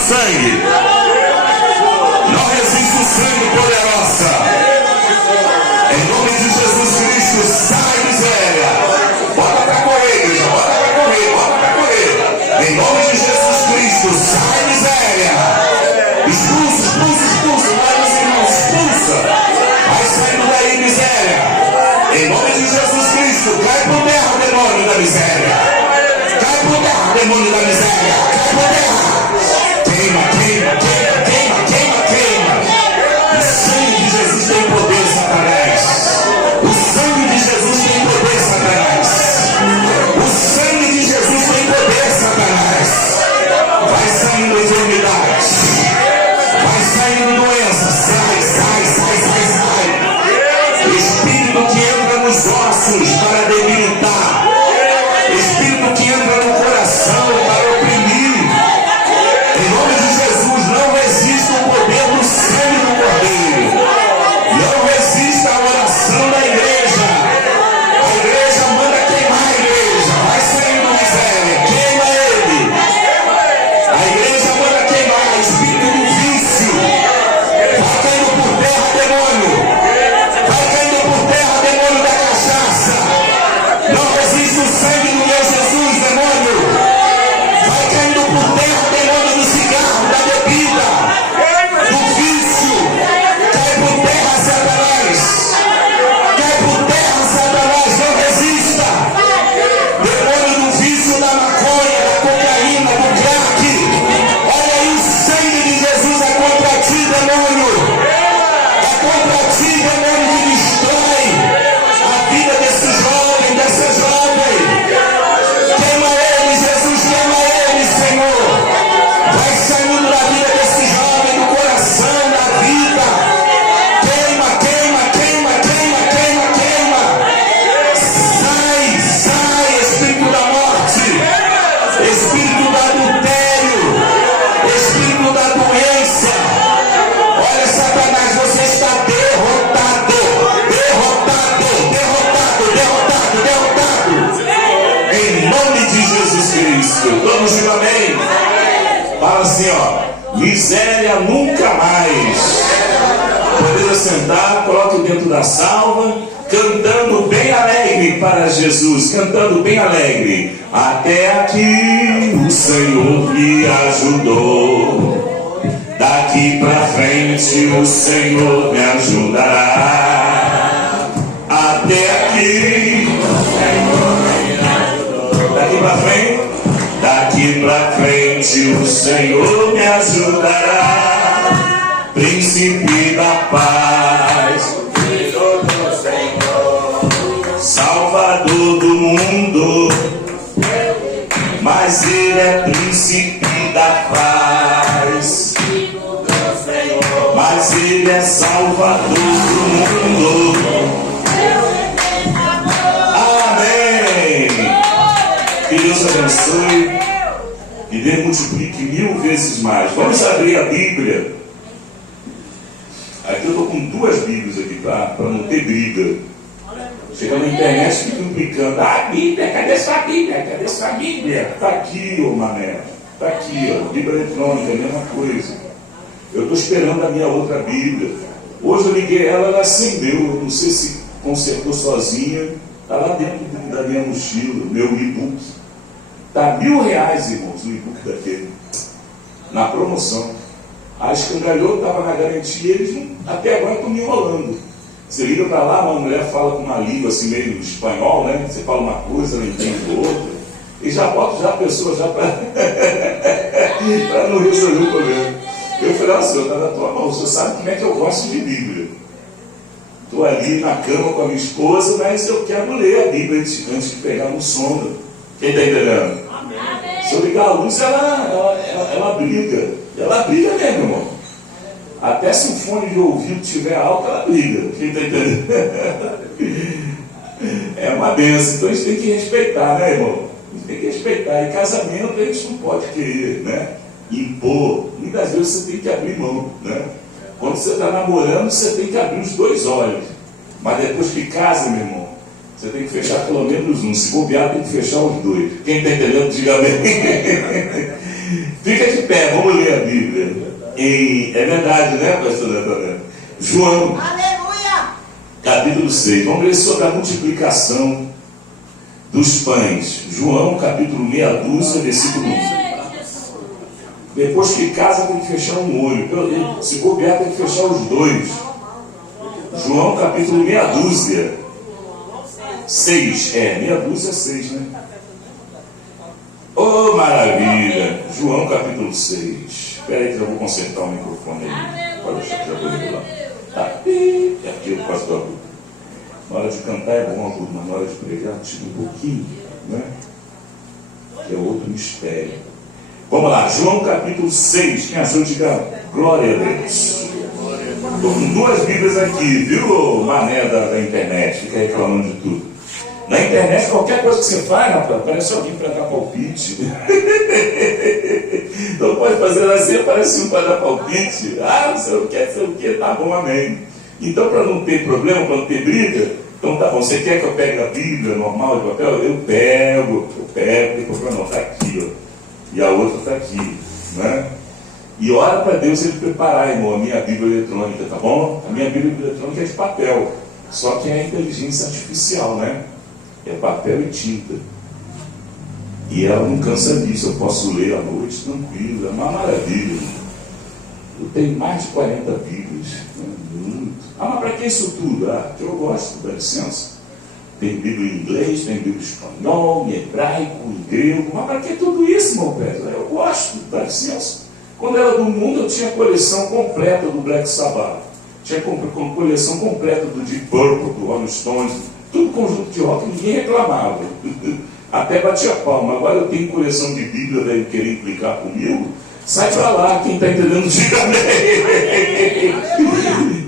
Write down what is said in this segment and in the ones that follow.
sangue. Não resiste o sangue poderosa. Em nome de Jesus Cristo, sai miséria. Bota pra correr, igreja. Bota pra correr, bota pra correr. Em nome de Jesus Cristo, sai miséria. Expulsa, expulsa, expulsa. Vai, meus irmãos, expulsa. Vai saindo daí, miséria. Em nome de Jesus Cristo, cai por terra, demônio da miséria. Cai por terra, demônio da miséria. Cai por terra. Queima, queima, queima, queima, queima, queima. O sangue de Jesus tem poder, Satanás. O sangue de Jesus tem poder, Satanás. O sangue de Jesus tem poder, Satanás. Vai saindo enfermidade. Vai saindo doença. Sai, sai, sai, sai, sai. Espírito que entra nos ossos para debilitar. Espírito que entra no coração para oprimir. Em nome de Jesus, não resista o poder do sangue do Cordeiro. Não resista a oração da igreja. A igreja manda queimar a igreja. Vai saindo miséria. Queima ele. A igreja manda queimar. Espírito do vício. Vai caindo por terra, demônio. Vai caindo por terra, demônio da cachaça. Não resiste o sangue do meu Jesus, demônio. Vai caindo por terra, demônio do cigarro, da bebida, do vício. Cai por terra, Satanás. Cai por terra, Satanás. Não resista. Demônio do vício, da maconha, da cocaína, do crack. Olha aí, o sangue de Jesus é contra ti, demônio. É contra ti, demônio, que destrói a vida desse jovem, dessa jovem. Queima ele, Jesus, queima ele, Senhor. Vai saindo da vida desse jovem, do coração, da vida. Queima, queima, queima, queima, queima, queima. Sai, sai, espírito da morte, espírito do adultério, espírito da doença. Olha, Satanás, você está derrotado, derrotado, derrotado, derrotado, derrotado. Em nome de Jesus Cristo. Vamos dizer amém? Fala assim, ó. Miséria nunca mais. Poder sentar, coloque dentro da salva, cantando bem alegre para Jesus, cantando bem alegre. Até aqui o Senhor me ajudou. Daqui pra frente o Senhor me ajudará. Até aqui o Senhor me ajudou. Daqui pra frente. Daqui pra frente o Senhor me ajudará. Príncipe da paz, Filho do Senhor, Salvador do mundo. Mas ele é príncipe da paz. Mas ele é Salvador do mundo. Amém. Que Deus abençoe e Deus multiplique 1000 vezes mais. Vamos abrir a Bíblia. Aqui eu estou com 2 Bíblias aqui para não ter briga. Chega na internet e fica brincando. Ah, Bíblia, cadê sua Bíblia? Cadê sua Bíblia? Está aqui, ô mané. Está aqui, ó. Bíblia eletrônica, a mesma coisa. Eu estou esperando a minha outra Bíblia. Hoje eu liguei ela acendeu. Eu não sei se consertou sozinha. Está lá dentro da minha mochila, meu e-book. Está R$1.000, irmãos, o e-book daquele. Na promoção. A escangalhou, estava na garantia, eles até agora estão me enrolando. Você liga para lá, uma mulher fala com uma língua assim meio espanhol, né? Você fala uma coisa, ela entende outra. E já bota a pessoa já para não resolver o problema. Eu falei, ó, Senhor, está na tua mão. O Senhor sabe como é que eu gosto de Bíblia. Estou ali na cama com a minha esposa, mas eu quero ler a Bíblia antes de pegar no sono. Quem está entendendo? Amém. Se eu ligar a luz, ela briga. Ela briga mesmo, irmão. Até se o fone de ouvido estiver alto, ela briga. Quem está entendendo? É uma benção. Então a gente tem que respeitar, né, irmão? A gente tem que respeitar. Em casamento a gente não pode querer, né, impor. Muitas vezes você tem que abrir mão, né? Quando você está namorando, você tem que abrir os 2 olhos. Mas depois que casa, meu irmão, você tem que fechar pelo menos um. Se bobear, tem que fechar os 2. Quem está entendendo, diga amém. Fica de pé, vamos ler a Bíblia. É verdade, né, pastor Antônio? João, Aleluia! capítulo 6. Vamos ler sobre a multiplicação dos pães. João, capítulo meia dúzia, versículo 1. Depois que casa, tem que fechar um olho. Se bobear, tem que fechar os dois. João, capítulo meia dúzia. 6. Meia dúzia é 6, né? Oh, maravilha! João, capítulo 6. Espera aí que eu vou consertar o microfone aí. Pode deixar que já vou ler lá. Tá. É aqui por causa do agudo. Na hora de cantar é bom agudo, mas na hora de pregar tira um pouquinho, né? Que é outro mistério. Vamos lá, João capítulo 6. Quem achou, diga glória a Deus. Estou com duas Bíblias aqui, viu, mané da internet? Fica reclamando de tudo. Na internet, qualquer coisa que você faz, rapaz, parece alguém para dar palpite. Então pode fazer assim, parece um para dar palpite. Ah, não sei o que, tá bom, amém. Então, para não ter problema, para não ter briga, então tá bom, você quer que eu pegue a Bíblia normal de papel? Eu pego, não tem problema não, está aqui, ó. E a outra está aqui, né? E ora para Deus ele preparar, irmão, a minha Bíblia eletrônica, tá bom? A minha Bíblia eletrônica é de papel, só que é inteligência artificial, né? É papel e tinta. E ela não cansa disso, eu posso ler à noite tranquilo, é uma maravilha. Eu tenho mais de 40 Bíblias, né? Muito. Ah, mas para que isso tudo? Ah, que eu gosto, dá licença. Tem Bíblia em inglês, tem Bíblia em espanhol, em hebraico, em grego. Mas para que tudo isso, irmão Pedro? Eu gosto, dá licença. Quando era do mundo, eu tinha coleção completa do Black Sabbath. Tinha coleção completa do Deep Purple, do Rolling Stones. Tudo conjunto de rock, ninguém reclamava. Até batia palma. Agora eu tenho coleção de Bíblia, velho, querer implicar comigo. Sai pra lá, quem está entendendo, diga amém.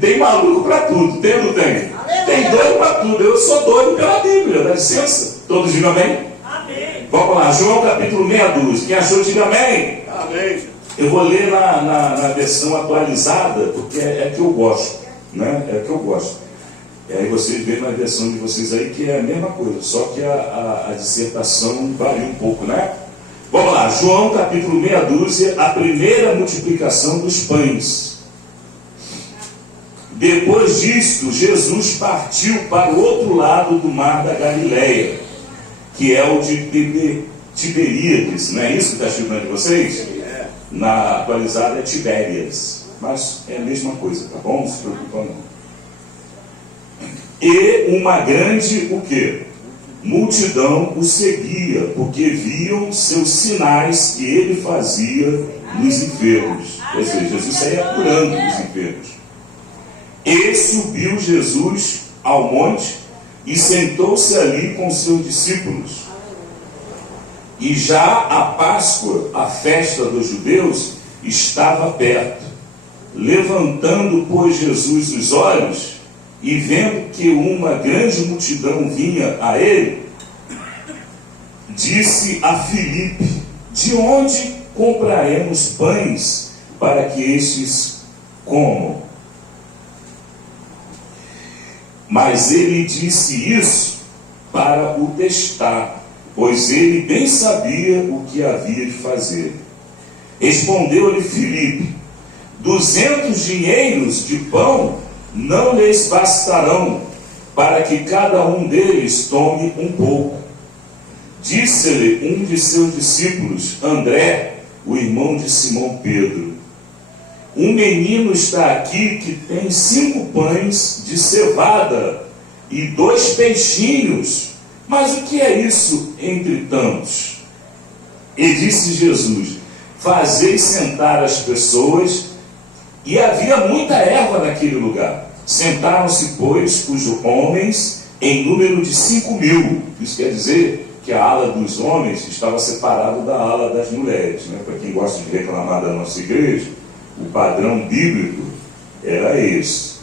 Tem maluco para tudo, tem ou não tem? Tem doido para tudo. Eu sou doido pela Bíblia, dá licença. Todos digam amém? Amém. Vamos lá, João capítulo meia dúzia. Quem achou, diga amém. Amém. Eu vou ler na versão atualizada, porque é que eu gosto, né? É que eu gosto. E aí vocês veem na versão de vocês aí que é a mesma coisa, só que a dissertação varia um pouco, né? Vamos lá, João capítulo meia dúzia, a primeira multiplicação dos pães. Depois disto, Jesus partiu para o outro lado do mar da Galileia, que é o de Tiberíades, não é isso que está escrito de vocês? Na atualizada é Tibérias, mas é a mesma coisa, tá bom? Não se preocupa não. E uma grande, o quê? Multidão o seguia, porque viam seus sinais que ele fazia nos enfermos. Ou seja, Jesus saía curando os enfermos. E subiu Jesus ao monte e sentou-se ali com seus discípulos. E já a Páscoa, a festa dos judeus, estava perto. Levantando, pois, Jesus os olhos, e vendo que uma grande multidão vinha a ele, disse a Filipe: de onde compraremos pães para que estes comam? Mas ele disse isso para o testar, pois ele bem sabia o que havia de fazer. Respondeu-lhe Filipe: 200 dinheiros de pão não lhes bastarão, para que cada um deles tome um pouco. Disse-lhe um de seus discípulos, André, o irmão de Simão Pedro: um menino está aqui que tem 5 pães de cevada e 2 peixinhos, mas o que é isso entre tantos? E disse Jesus: fazei sentar as pessoas. E havia muita erva naquele lugar. Sentaram-se, pois, os homens em número de 5.000. Isso quer dizer que a ala dos homens estava separada da ala das mulheres, né? Para quem gosta de reclamar da nossa igreja, o padrão bíblico era esse.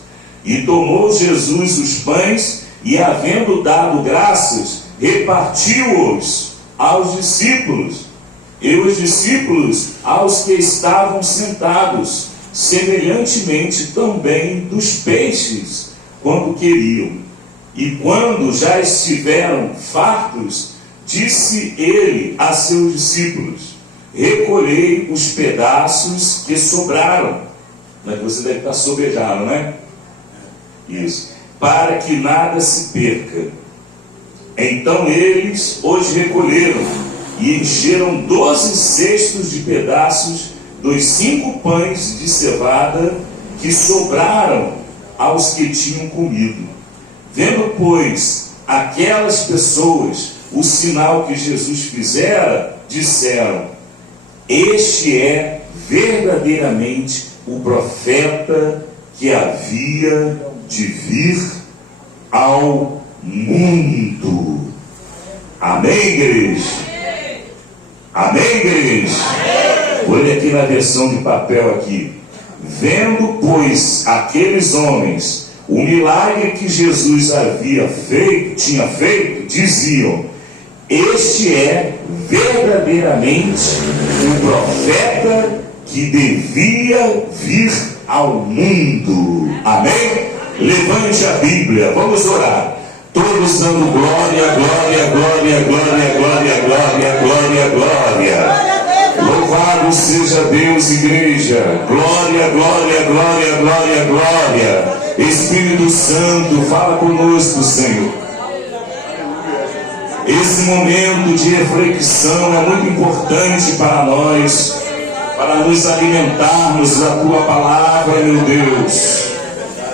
E tomou Jesus os pães e, havendo dado graças, repartiu-os aos discípulos, e os discípulos aos que estavam sentados, semelhantemente também dos peixes, quando queriam. E quando já estiveram fartos, disse ele a seus discípulos: recolhei os pedaços que sobraram. Mas você deve estar sobejado, né? Isso. Para que nada se perca. Então eles os recolheram e encheram 12 cestos de pedaços dos 5 pães de cevada que sobraram aos que tinham comido. Vendo, pois, aquelas pessoas o sinal que Jesus fizera, disseram: este é verdadeiramente o profeta que havia de vir ao mundo. Amém, igreja? Amém, igreja? Olha aqui na versão de papel aqui. Vendo, pois, aqueles homens o milagre que Jesus tinha feito, diziam: este é verdadeiramente o profeta que devia vir ao mundo. Amém? Levante a Bíblia, vamos orar. Todos dando glória, glória, glória, glória, glória, glória, glória, glória. Louvado seja Deus, igreja. Glória, glória, glória, glória, glória. Espírito Santo, fala conosco, Senhor. Esse momento de reflexão é muito importante para nós, para nos alimentarmos da Tua palavra, meu Deus.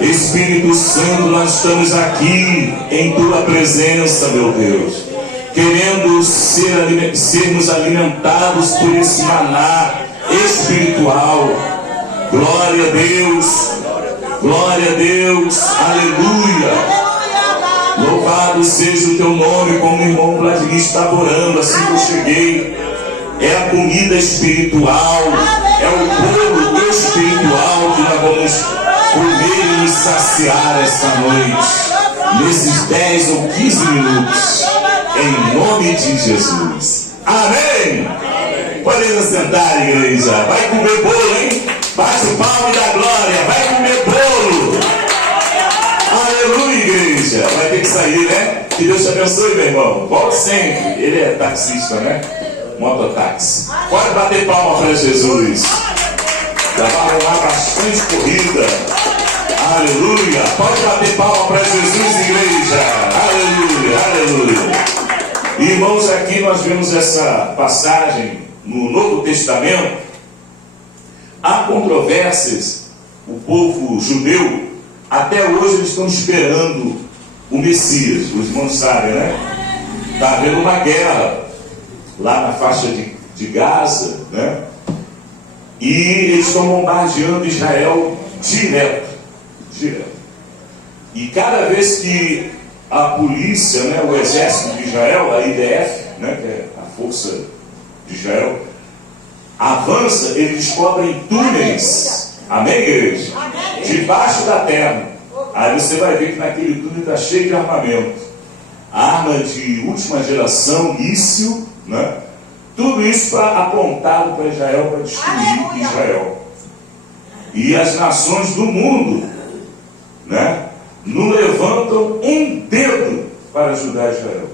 Espírito Santo, nós estamos aqui em Tua presença, meu Deus, querendo sermos alimentados por esse maná espiritual. Glória a Deus, glória a Deus, aleluia. Louvado seja o Teu nome, como o irmão Vladimir estava orando assim que eu cheguei. É a comida espiritual, é o bolo espiritual que nós vamos comer e nos saciar esta noite, nesses 10 ou 15 minutos, em nome de Jesus. Amém? Podem sentar, igreja. Vai comer bolo, hein? Bate o palmo da glória. Vai comer bolo. Aleluia, igreja. Vai ter que sair, né? Que Deus te abençoe, meu irmão. Volte sempre. Ele é taxista, né? Mototáxi. Pode bater palma para Jesus. Já vai arrumar bastante corrida. Aleluia. Pode bater palma para Jesus, igreja. Aleluia, aleluia. Irmãos, aqui nós vemos essa passagem no Novo Testamento. Há controvérsias. O povo judeu, até hoje, eles estão esperando o Messias. Os irmãos sabem, né? Está havendo uma guerra lá na faixa de Gaza, né? E eles estão bombardeando Israel direto. E cada vez que a polícia, né, o exército de Israel, a IDF, né, que é a força de Israel, avança, eles descobrem túneis. Amém, igreja? Debaixo da terra. Aí você vai ver que naquele túnel está cheio de armamento. Arma de última geração, míssil, né? Tudo isso apontado para Israel, para destruir Israel. E as nações do mundo, né, não levantam um dedo para ajudar Israel.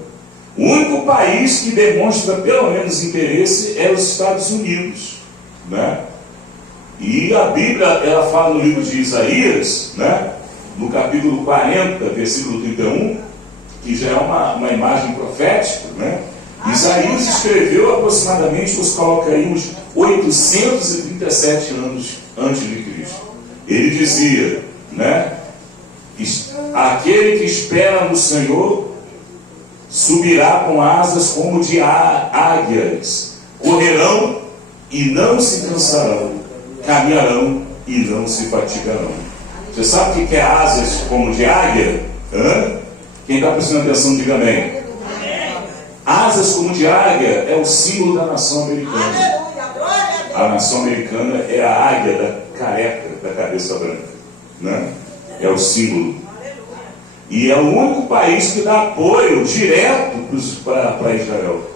O único país que demonstra pelo menos interesse é os Estados Unidos, né? E a Bíblia, ela fala no livro de Isaías, né, no capítulo 40, versículo 31, que já é uma imagem profética, né? Isaías escreveu aproximadamente, você coloca aí, uns 837 anos antes de Cristo. Ele dizia, né, aquele que espera no Senhor subirá com asas como de águias, correrão e não se cansarão, caminharão e não se fatigarão. Você sabe o que é asas como de águia? Quem está prestando atenção, diga amém. Asas como de águia é o símbolo da nação americana. A nação americana é a águia da careca, da cabeça branca, né? É o símbolo. E é o único país que dá apoio direto para Israel.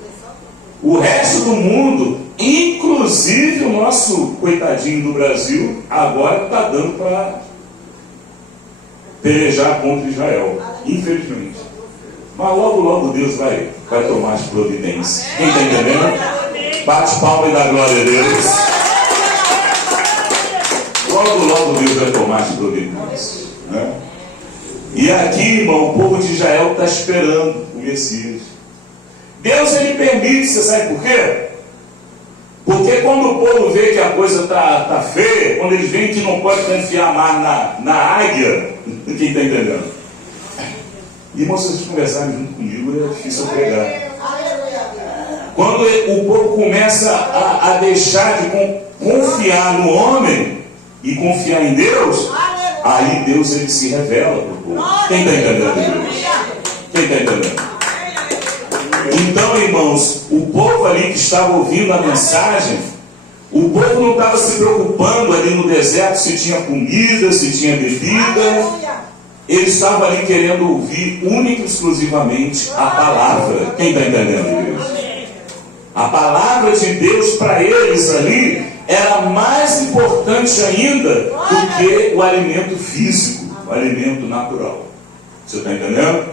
O resto do mundo, inclusive o nosso coitadinho do Brasil, agora está dando para pelejar contra Israel, infelizmente. Mas logo, logo Deus vai tomar as providências. Quem está entendendo? Bate palma e dá glória a Deus. Logo Deus vai tomar as providências, né? E aqui, irmão, o povo de Israel está esperando o Messias. Deus, ele permite, você sabe por quê? Porque quando o povo vê que a coisa está feia, quando eles veem que não pode confiar mais na águia, quem está entendendo? Irmão, se vocês conversarem junto comigo, é difícil eu pregar. Quando o povo começa a deixar de confiar no homem e confiar em Deus, aí Deus, ele se revela para o povo. Quem está entendendo, Deus? Quem está entendendo? Então, irmãos, o povo ali que estava ouvindo a mensagem, o povo não estava se preocupando ali no deserto se tinha comida, se tinha bebida. Ele estava ali querendo ouvir única e exclusivamente a palavra. Quem está entendendo, Deus? A palavra de Deus para eles ali era mais importante ainda do que o alimento físico, o alimento natural. Você está entendendo?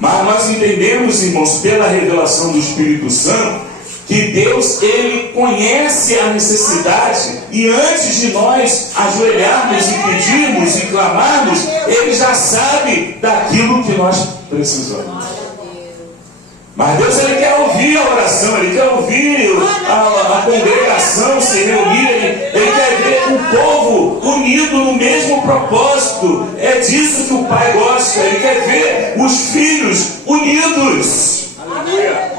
Mas nós entendemos, irmãos, pela revelação do Espírito Santo, que Deus, ele conhece a necessidade, e antes de nós ajoelharmos e pedirmos e clamarmos, ele já sabe daquilo que nós precisamos. Mas Deus, ele quer ouvir a oração, ele quer ouvir a congregação se reunir, ele quer ver o povo unido no mesmo propósito. É disso que o Pai gosta, ele quer ver os filhos unidos. Aleluia.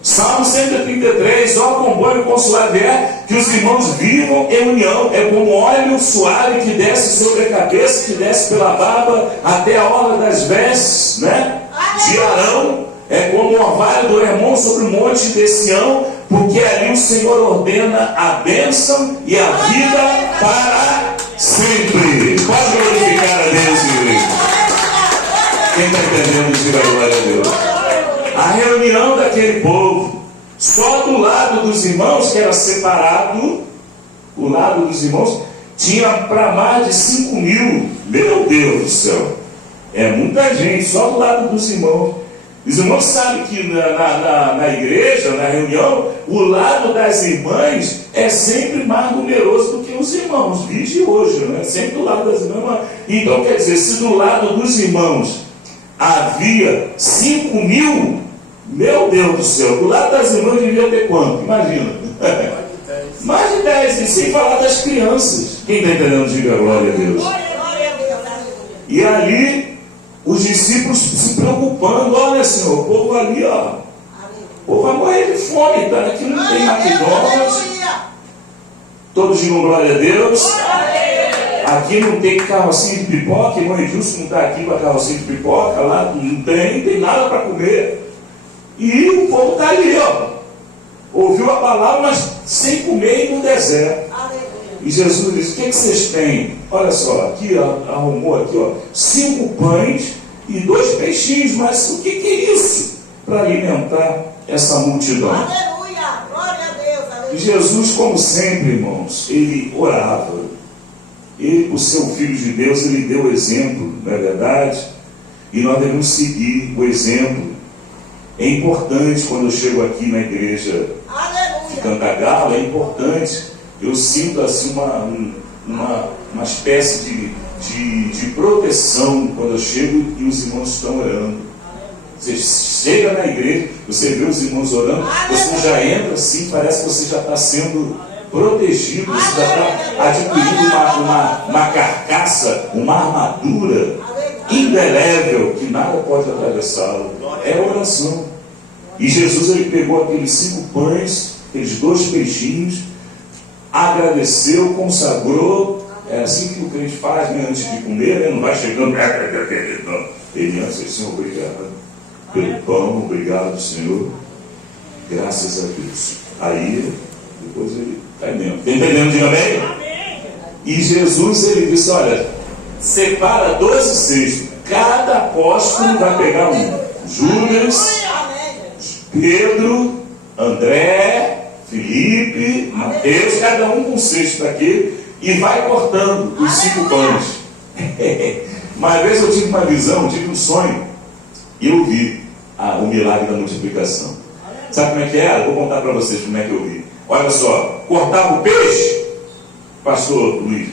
Salmo 133, ó quão bom e quão suave é que os irmãos vivam em união. É como óleo suave que desce sobre a cabeça, que desce pela barba até a orla das vestes, né, de Arão. É como o orvalho do Hermon sobre o monte de Sião, porque ali o Senhor ordena a bênção e a vida para sempre. Pode glorificar a Deus, igreja. Quem está entendendo, diga glória a Deus. A reunião daquele povo, só do lado dos irmãos, que era separado, o lado dos irmãos, tinha para mais de 5.000. Meu Deus do céu, é muita gente, só do lado dos irmãos. Os irmãos sabem que na igreja, na reunião, o lado das irmãs é sempre mais numeroso do que os irmãos. Vide hoje, né? Sempre do lado das irmãs. Então, quer dizer, se do lado dos irmãos havia 5.000, meu Deus do céu, do lado das irmãs devia ter quanto? Imagina. Mais de 10, e sem falar das crianças. Quem está entendendo, diga glória a Deus. E ali, os discípulos se preocupando, olha, Senhor, o povo ali, ó, o povo vai morrer de fome, tá? Aqui não tem McDonald's. Todos digam glória a Deus. Aqui não tem carrocinha de pipoca, irmão Edilson não está aqui com a carrocinha de pipoca, lá não tem nada para comer. E o povo está ali, ó, ouviu a palavra, mas sem comer e no deserto. E Jesus disse, o que vocês têm? Olha só, aqui ó, arrumou aqui, ó, 5 pães e 2 peixinhos, mas o que é isso para alimentar essa multidão? Aleluia, glória a Deus, aleluia. E Jesus, como sempre, irmãos, ele orava. Ele, por ser o Filho de Deus, ele deu o exemplo, não é verdade? E nós devemos seguir o exemplo. É importante, quando eu chego aqui na igreja de Cantagalo, é importante. Eu sinto assim uma espécie de proteção quando eu chego e os irmãos estão orando. Você chega na igreja, você vê os irmãos orando, você já entra assim, parece que você já está sendo protegido, você já está adquirindo uma carcaça, uma armadura indelével que nada pode atravessá-lo. É oração. E Jesus, ele pegou aqueles 5 pães, aqueles 2 peixinhos, agradeceu, consagrou. É assim que o crente faz, né? Antes de comer, né? Não vai chegando, não. Ele antes disse, Senhor, obrigado pelo pão, obrigado, Senhor, graças a Deus. Aí, depois ele está dentro. Está entendendo? Diga amém? E Jesus, ele disse, olha, separa 12 cestos, cada apóstolo vai pegar um. Judas, Pedro, André, Felipe, Mateus, cada um com um cesto daquele, e vai cortando os 5 pães. Uma vez eu tive uma visão, tive um sonho, e eu vi o milagre da multiplicação. Sabe como é que era? Vou contar para vocês como é que eu vi. Olha só, cortava o peixe, pastor Luiz,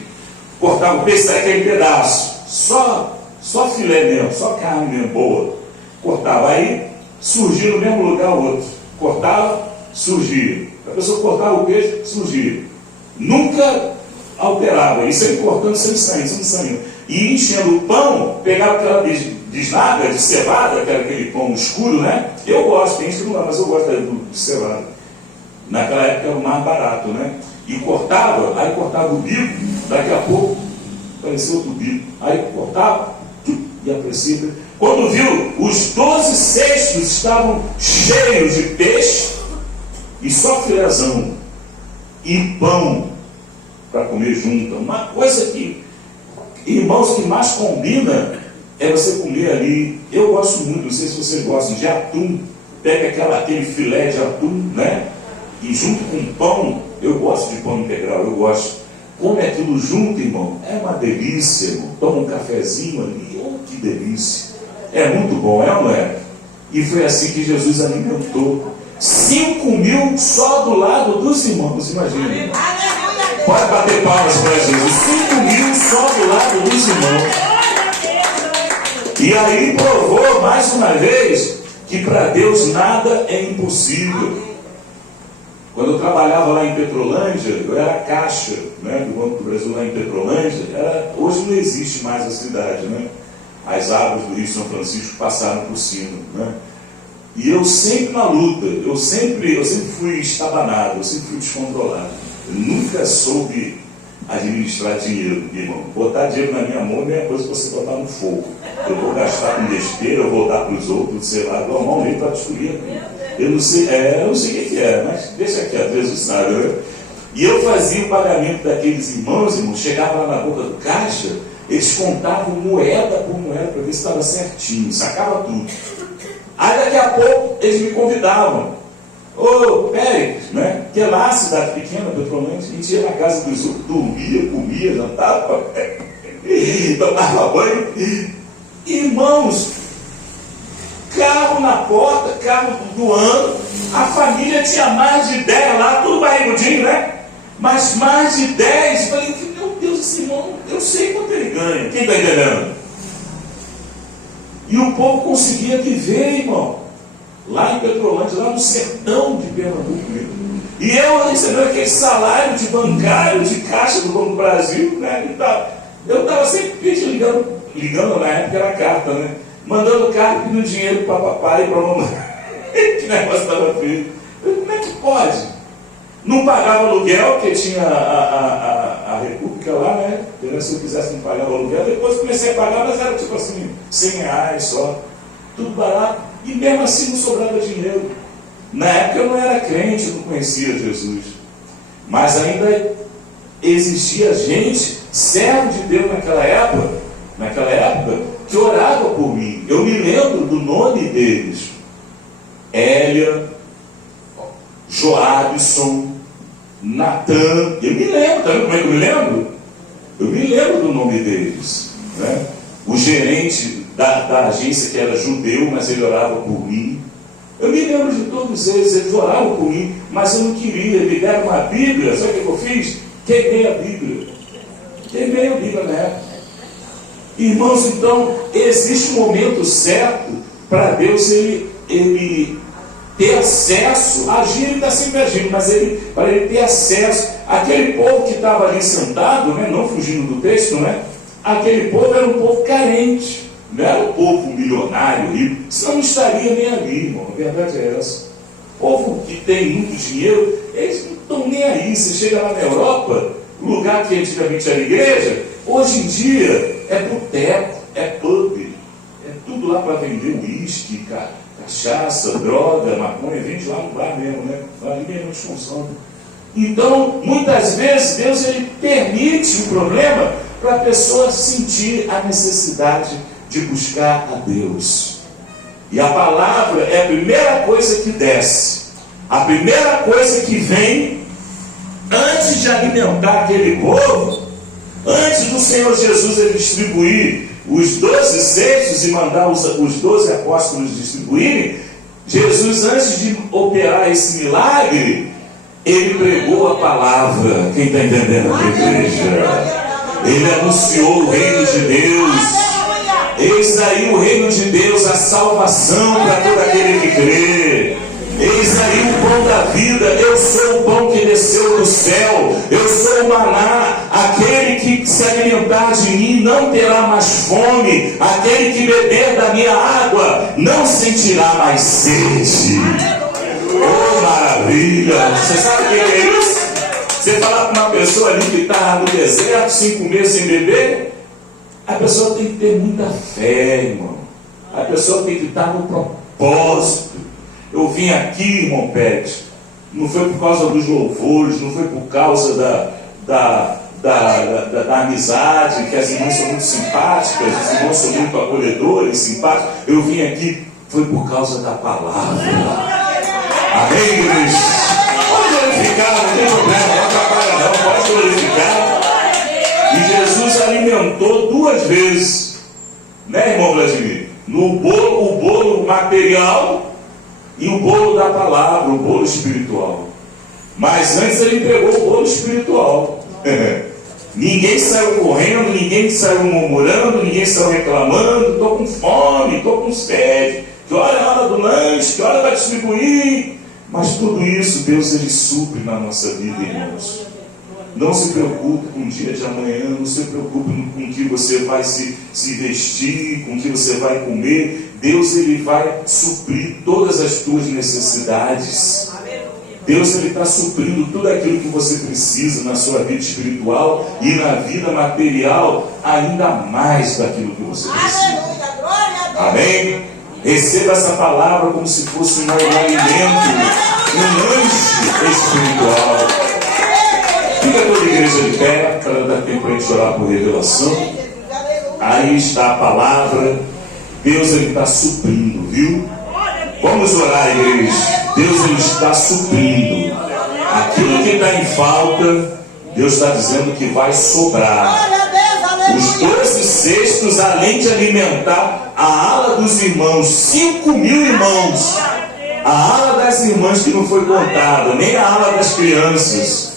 cortava o peixe, saia aquele pedaço, só filé mesmo, só carne mesmo, boa. Cortava, aí surgia no mesmo lugar o outro. Cortava, surgia. A pessoa cortava o peixe, surgia. Nunca alterava, e sempre cortando, sempre saindo. E enchendo o pão, pegava aquela desnaga de cevada, que era aquele pão escuro, né? Eu gosto, tem gente que não dá, mas eu gosto de cevada. Naquela época era o mais barato, né? E cortava, aí cortava o bico, daqui a pouco apareceu outro bico. Aí cortava, e aparecia. Quando viu, os 12 cestos estavam cheios de peixe, e só filézão, e pão para comer junto. Uma coisa que, irmãos, que mais combina é você comer ali. Eu gosto muito, não sei se vocês gostam, de atum. Pega aquele filé de atum, né? E junto com pão, eu gosto de pão integral, eu gosto. Come aquilo junto, irmão, é uma delícia, irmão. Toma um cafezinho ali, oh, que delícia. É muito bom, é ou não é? E foi assim que Jesus alimentou 5.000 só do lado dos irmãos, imagina. Pode bater palmas para Jesus. 5.000 só do lado dos irmãos. E aí provou mais uma vez que para Deus nada é impossível. Quando eu trabalhava lá em Petrolândia, eu era caixa, né, do Banco do Brasil lá em Petrolândia. Hoje não existe mais a cidade, né? As águas do Rio São Francisco passaram por cima, né? E eu sempre na luta, eu sempre fui estabanado, eu sempre fui descontrolado. Eu nunca soube administrar dinheiro, irmão. Botar dinheiro na minha mão é a mesma coisa que você botar no fogo. Eu vou gastar com besteira, eu vou dar para os outros, sei lá, normalmente para destruir. Eu não sei o que é, mas deixa aqui, às vezes sabe, né? E eu fazia o pagamento daqueles irmãos, chegava lá na boca do caixa, eles contavam moeda por moeda para ver se estava certinho, sacava tudo. Aí daqui a pouco eles me convidavam. Ô, Péricles, né? Que é lá a cidade pequena, Petrolândia, a gente ia na casa dos outros, dormia, comia, jantava, tomava banho. Irmãos, carro na porta, carro do ano, a família tinha mais de 10 lá, tudo barrigudinho, né? Mas mais de 10, eu falei, meu Deus, esse irmão, eu sei quanto ele ganha. Quem está entendendo? E o povo conseguia viver, irmão, lá em Petrolândia, lá no sertão de Pernambuco mesmo. E eu recebendo aquele salário de bancário, de caixa do Banco do Brasil, né? Eu estava sempre ligando na época era carta, né? Mandando carta pedindo dinheiro para papai e para mamãe. Que negócio estava feio. Como é que pode? Não pagava aluguel, porque tinha a República lá, né? Se eu quisesse não pagar o aluguel, depois comecei a pagar, mas era tipo assim, R$100 só. Tudo barato. E mesmo assim não sobrava dinheiro. Na época eu não era crente, eu não conhecia Jesus. Mas ainda existia gente, servo de Deus naquela época, que orava por mim. Eu me lembro do nome deles. Hélia, Joabson, Natan. Eu me lembro, tá vendo como é que eu me lembro? Eu me lembro do nome deles, né? O gerente da agência, que era judeu, mas ele orava por mim. Eu me lembro de todos eles oravam por mim, mas eu não queria. Me deram uma Bíblia, sabe o que eu fiz? Queimei a Bíblia na época. Irmãos, então, existe um momento certo para Deus ele ter acesso. Agir, ele está sempre agindo, mas para ele ter acesso. Aquele povo que estava ali sentado, né, não fugindo do texto, né? Aquele povo era um povo carente, não era um povo milionário, rico, senão não estaria nem ali, irmão. A verdade é essa. O povo que tem muito dinheiro, eles não estão nem aí. Você chega lá na Europa, o lugar que antigamente era igreja, hoje em dia é boteco, é pub, é tudo lá para vender uísque, cachaça, droga, maconha, vende lá no bar mesmo, né? Ali mesmo eles consomem. Então, muitas vezes, Deus ele permite um problema para a pessoa sentir a necessidade de buscar a Deus. E a palavra é a primeira coisa que desce, a primeira coisa que vem antes de alimentar aquele povo, antes do Senhor Jesus ele distribuir os 12 cestos e mandar os 12 apóstolos distribuírem. Jesus, antes de operar esse milagre, ele pregou a palavra. Quem está entendendo aqui, igreja? Ele anunciou o reino de Deus. Eis aí o reino de Deus, a salvação para todo aquele que crê. Eis aí o pão da vida. Eu sou o pão que desceu do céu. Eu sou o maná. Aquele que se alimentar de mim não terá mais fome. Aquele que beber da minha água não sentirá mais sede. Oh, maravilha! Você sabe o que é isso? Você falar para uma pessoa ali que está no deserto, 5 meses sem beber, a pessoa tem que ter muita fé, irmão. A pessoa tem que estar no propósito. Eu vim aqui, irmão Pet, não foi por causa dos louvores, não foi por causa da amizade, que as irmãs são muito simpáticas, os irmãos são muito acolhedores, simpáticos. Eu vim aqui, foi por causa da palavra. Amém, igreja? Pode glorificar, não tem problema, não atrapalha não, pode glorificar. E Jesus alimentou 2 vezes, né, irmão Vladimir? O bolo material e o bolo da palavra, o bolo espiritual. Mas antes ele entregou o bolo espiritual. Ninguém saiu correndo, ninguém saiu murmurando, ninguém saiu reclamando. Estou com fome, estou com sede. Que hora é a hora do lanche, que hora vai distribuir. Mas tudo isso Deus ele supre na nossa vida, irmãos. Não se preocupe com o dia de amanhã, não se preocupe com o que você vai se vestir, com o que você vai comer. Deus ele vai suprir todas as tuas necessidades. Deus ele está suprindo tudo aquilo que você precisa na sua vida espiritual e na vida material, ainda mais daquilo que você precisa. Amém? Receba essa palavra como se fosse um alimento, um lanche espiritual. Fica toda a igreja de pé para dar tempo para a gente orar por revelação. Aí está a palavra. Deus ele está suprindo, viu? Vamos orar, igreja. Deus ele está suprindo. Aquilo que está em falta, Deus está dizendo que vai sobrar. Os 12 cestos, além de alimentar a ala dos irmãos, 5.000 irmãos. A ala das irmãs que não foi contada, nem a ala das crianças.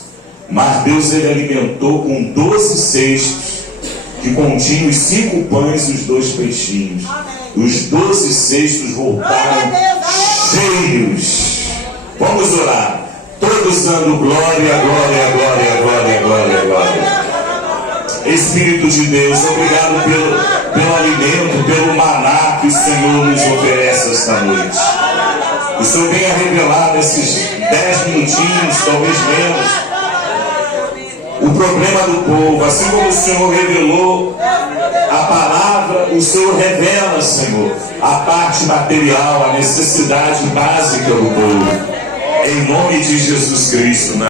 Mas Deus ele alimentou com 12 cestos, que continham os 5 pães e os 2 peixinhos. Os 12 cestos voltaram cheios. Vamos orar. Todos dando glória, glória, glória, glória, glória, glória. Espírito de Deus, obrigado pelo alimento, pelo maná que o Senhor nos oferece esta noite. O Senhor venha revelar nesses 10 minutinhos, talvez menos, o problema do povo. Assim como o Senhor revelou a palavra, o Senhor revela, Senhor, a parte material, a necessidade básica do povo. Em nome de Jesus Cristo.